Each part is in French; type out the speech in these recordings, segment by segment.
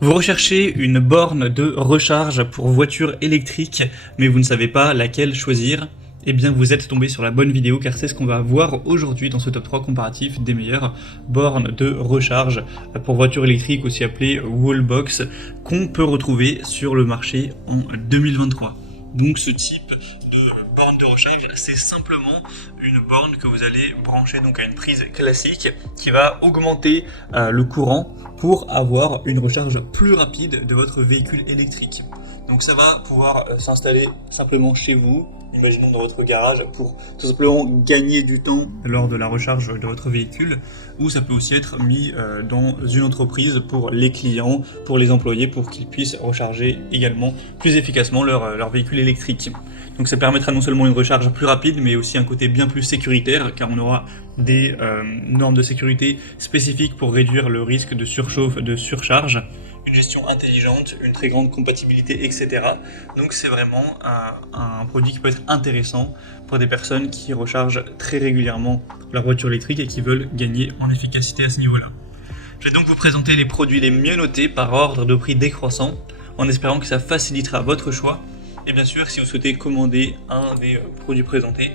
Vous recherchez une borne de recharge pour voiture électrique, mais vous ne savez pas laquelle choisir? Eh bien vous êtes tombé sur la bonne vidéo car c'est ce qu'on va voir aujourd'hui dans ce top 3 comparatif des meilleures bornes de recharge pour voiture électrique, aussi appelée Wallbox, qu'on peut retrouver sur le marché en 2023. Donc ce type de borne de recharge, c'est simplement une borne que vous allez brancher donc à une prise classique qui va augmenter le courant pour avoir une recharge plus rapide de votre véhicule électrique. Donc ça va pouvoir s'installer simplement chez vous, imaginons dans votre garage, pour tout simplement gagner du temps lors de la recharge de votre véhicule, ou ça peut aussi être mis dans une entreprise pour les clients, pour les employés, pour qu'ils puissent recharger également plus efficacement leur véhicule électrique. Donc ça permettra non seulement une recharge plus rapide, mais aussi un côté bien plus sécuritaire, car on aura des normes de sécurité spécifiques pour réduire le risque de surchauffe, de surcharge, une gestion intelligente, une très grande compatibilité, etc. Donc c'est vraiment un produit qui peut être intéressant pour des personnes qui rechargent très régulièrement leur voiture électrique et qui veulent gagner en efficacité à ce niveau-là. Je vais donc vous présenter les produits les mieux notés par ordre de prix décroissant, en espérant que ça facilitera votre choix. Et bien sûr, si vous souhaitez commander un des produits présentés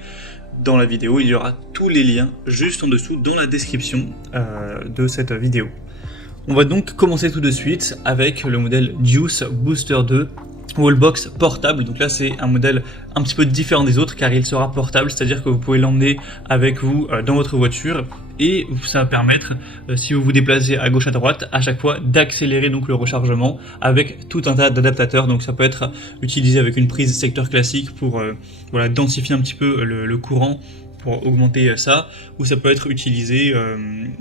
dans la vidéo, il y aura tous les liens juste en dessous dans la description de cette vidéo. On va donc commencer tout de suite avec le modèle Juice Booster 2 Wallbox portable. Donc là c'est un modèle un petit peu différent des autres car il sera portable, c'est-à-dire que vous pouvez l'emmener avec vous dans votre voiture et ça va permettre, si vous vous déplacez à gauche à droite, à chaque fois d'accélérer donc le rechargement avec tout un tas d'adaptateurs. Donc ça peut être utilisé avec une prise secteur classique pour voilà, densifier un petit peu le courant, pour augmenter ça, ou ça peut être utilisé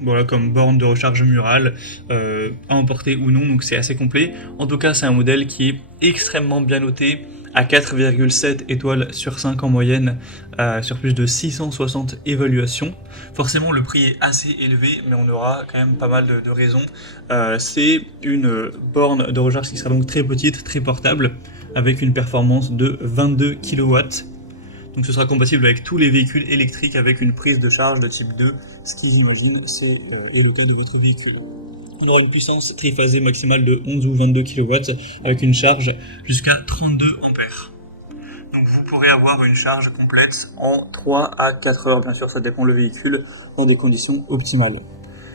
voilà, comme borne de recharge murale, à emporter ou non, donc c'est assez complet. En tout cas, c'est un modèle qui est extrêmement bien noté, à 4,7 étoiles sur 5 en moyenne, sur plus de 660 évaluations. Forcément, le prix est assez élevé, mais on aura quand même pas mal de raisons. C'est une borne de recharge qui sera donc très petite, très portable, avec une performance de 22 kW. Donc ce sera compatible avec tous les véhicules électriques avec une prise de charge de type 2, ce qui j'imagine est le cas de votre véhicule. On aura une puissance triphasée maximale de 11 ou 22 kW avec une charge jusqu'à 32 ampères. Donc vous pourrez avoir une charge complète en 3 à 4 heures, bien sûr ça dépend le véhicule, dans des conditions optimales.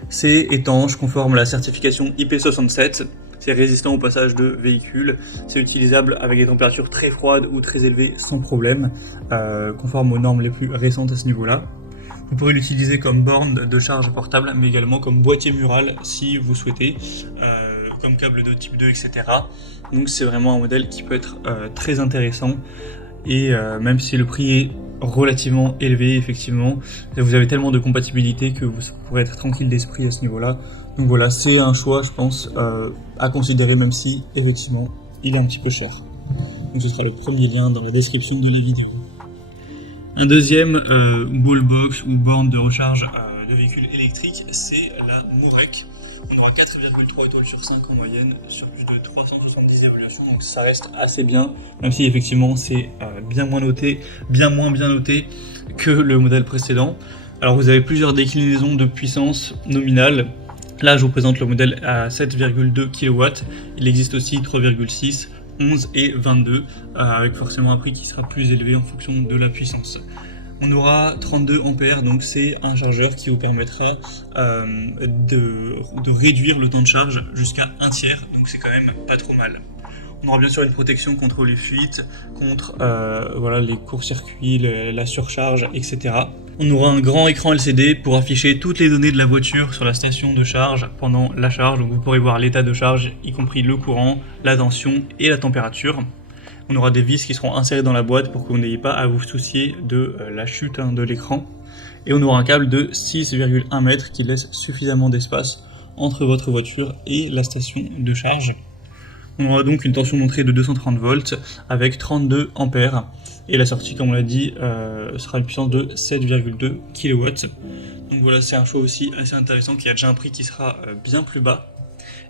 C'est étanche, conforme à la certification IP67. C'est résistant au passage de véhicules, c'est utilisable avec des températures très froides ou très élevées sans problème, conforme aux normes les plus récentes à ce niveau-là. Vous pourrez l'utiliser comme borne de charge portable, mais également comme boîtier mural si vous souhaitez, comme câble de type 2, etc. Donc c'est vraiment un modèle qui peut être très intéressant, et même si le prix est relativement élevé, effectivement, vous avez tellement de compatibilité que vous pourrez être tranquille d'esprit à ce niveau-là. Donc voilà, c'est un choix, je pense, à considérer, même si, effectivement, il est un petit peu cher. Donc ce sera le premier lien dans la description de la vidéo. Un deuxième wallbox ou borne de recharge de véhicules électriques, c'est la Morek. On aura 4,3 étoiles sur 5 en moyenne, sur plus de 370 évaluations, donc ça reste assez bien, même si effectivement c'est bien moins bien noté que le modèle précédent. Alors vous avez plusieurs déclinaisons de puissance nominale. Là, je vous présente le modèle à 7,2 kW. Il existe aussi 3,6, 11 et 22, avec forcément un prix qui sera plus élevé en fonction de la puissance. On aura 32 ampères, donc c'est un chargeur qui vous permettra de réduire le temps de charge jusqu'à un tiers, donc c'est quand même pas trop mal. On aura bien sûr une protection contre les fuites, contre voilà, les courts-circuits, la surcharge, etc. On aura un grand écran LCD pour afficher toutes les données de la voiture sur la station de charge pendant la charge. Donc vous pourrez voir l'état de charge, y compris le courant, la tension et la température. On aura des vis qui seront insérées dans la boîte pour que vous n'ayez pas à vous soucier de la chute de l'écran. Et on aura un câble de 6,1 mètres qui laisse suffisamment d'espace entre votre voiture et la station de charge. On aura donc une tension d'entrée de 230 volts avec 32 ampères. Et la sortie, comme on l'a dit, sera une puissance de 7,2 kW. Donc voilà, c'est un choix aussi assez intéressant qui a déjà un prix qui sera bien plus bas.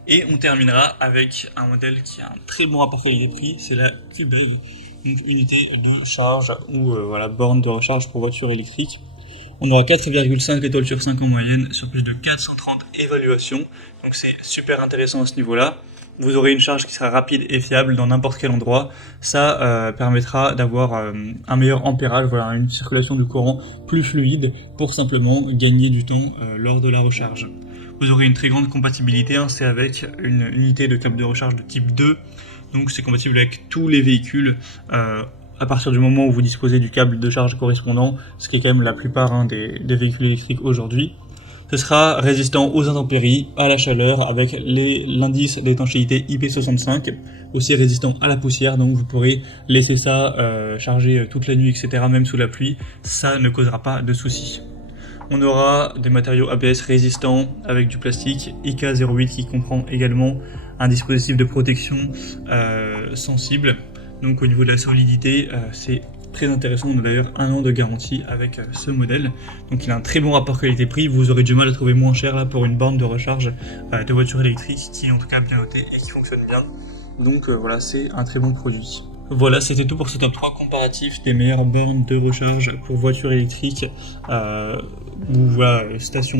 Et on terminera avec un modèle qui a un très bon rapport qualité-prix, c'est la T-Bag, une unité de charge ou voilà, borne de recharge pour voiture électrique. On aura 4,5 étoiles sur 5 en moyenne sur plus de 430 évaluations, donc c'est super intéressant à ce niveau-là. vous aurez une charge qui sera rapide et fiable dans n'importe quel endroit. Ça permettra d'avoir un meilleur ampérage, voilà, une circulation du courant plus fluide pour simplement gagner du temps lors de la recharge. Vous aurez une très grande compatibilité, hein, c'est avec une unité de câble de recharge de type 2, donc c'est compatible avec tous les véhicules à partir du moment où vous disposez du câble de charge correspondant, ce qui est quand même la plupart des véhicules électriques aujourd'hui. Ce sera résistant aux intempéries, à la chaleur, avec l'indice d'étanchéité IP65, aussi résistant à la poussière, donc vous pourrez laisser ça charger toute la nuit, etc., même sous la pluie, ça ne causera pas de soucis. On aura des matériaux ABS résistants avec du plastique IK08 qui comprend également un dispositif de protection sensible. Donc au niveau de la solidité, c'est très intéressant. On a d'ailleurs 1 an de garantie avec ce modèle. Donc il a un très bon rapport qualité-prix. Vous aurez du mal à trouver moins cher là pour une borne de recharge de voiture électrique qui est en tout cas bien notée et qui fonctionne bien. Donc voilà, c'est un très bon produit. Voilà, c'était tout pour ce top 3 comparatif des meilleures bornes de recharge pour voitures électriques ou voilà, stations